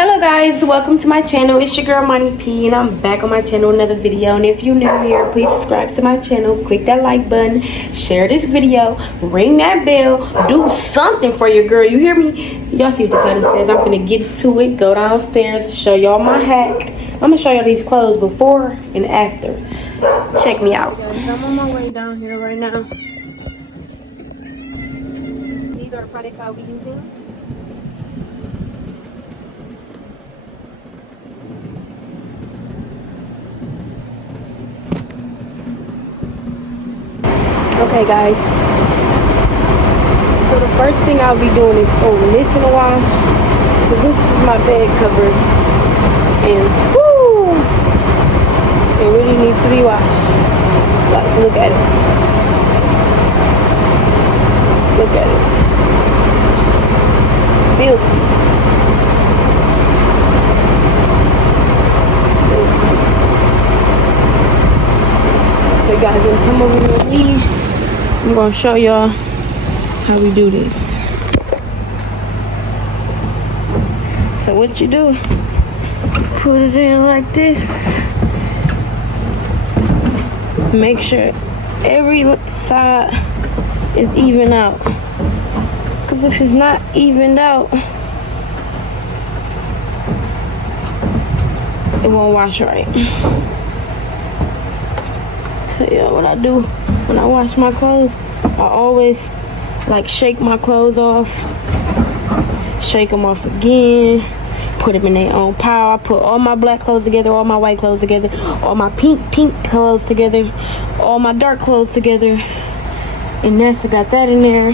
Hello guys, welcome to my channel. It's your girl Money P and I'm back on my channel with another video. And if you're new here, please subscribe to my channel, click that like button, share this video, ring that bell, do something for your girl. You hear me? Y'all see what the title says. I'm gonna get to it, go downstairs, show y'all my hack. I'm gonna show y'all these clothes before and after. Check me out. Guys, I'm on my way down here right now. These are the products I'll be using. Okay guys, so the first thing I'll be doing is throwing this in the wash, because this is my bed cover, and whoo, it really needs to be washed. Like, look at it, look at it, filthy. So you guys gonna come over here with me. I'm gonna show y'all how we do this. So what you do, put it in like this. Make sure every side is even out. Because if it's not evened out, it won't wash right. Tell y'all what I do when I wash my clothes. I always like shake my clothes off, shake them off again, put them in their own pile. I put all my black clothes together, all my white clothes together, all my pink clothes together, all my dark clothes together, and that's, I got that in there.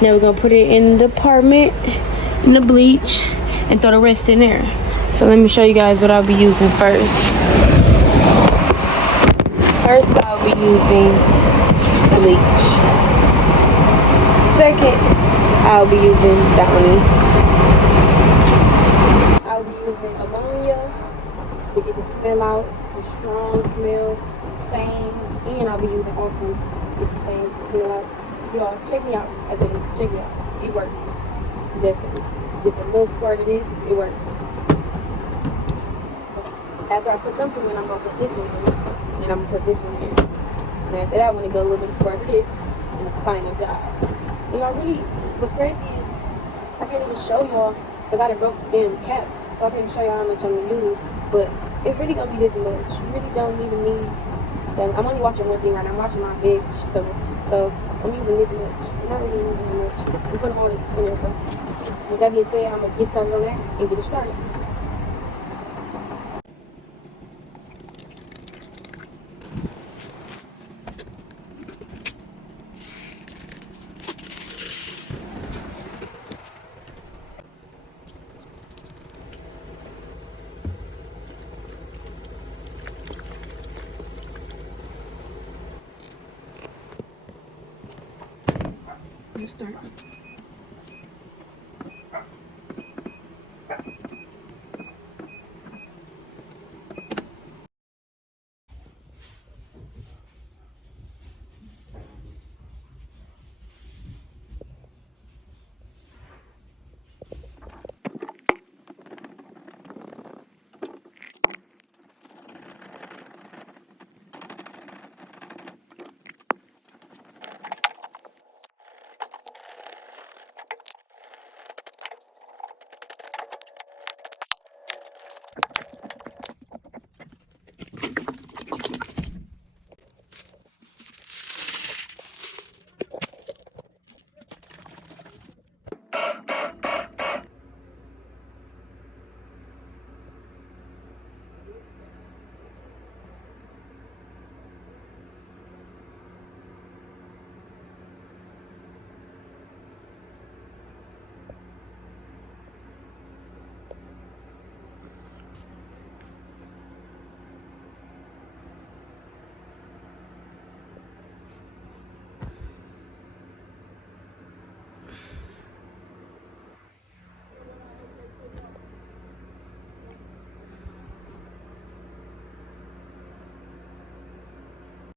Now we're gonna put it in the department, in the bleach, and throw the rest in there. So let me show you guys what I'll be using first. First, I'll be using bleach. Second, I'll be using Downy. I'll be using ammonia to get the smell out, the strong smell, stains, and I'll be using awesome to get the stains to smell out. Y'all, check me out after this. Check me out. It works. Definitely. Just a little squirt of this, it works. After I put them two in, I'm going to put this one in. And I'm going to put this one in. And after that one, it goes a little bit of squirt of this. And the final job. You know, really, what's crazy is I can't even show y'all because I done broke the damn cap. So I can't show y'all how much I'm going to use. But it's really going to be this much. You really don't even need that. I'm only watching one thing right now. I'm watching my bed cover. So I'm using this much. I'm not really using that much. I'm putting all this in there. So with that being said, I'm going to get started on that and get it started. Let's start.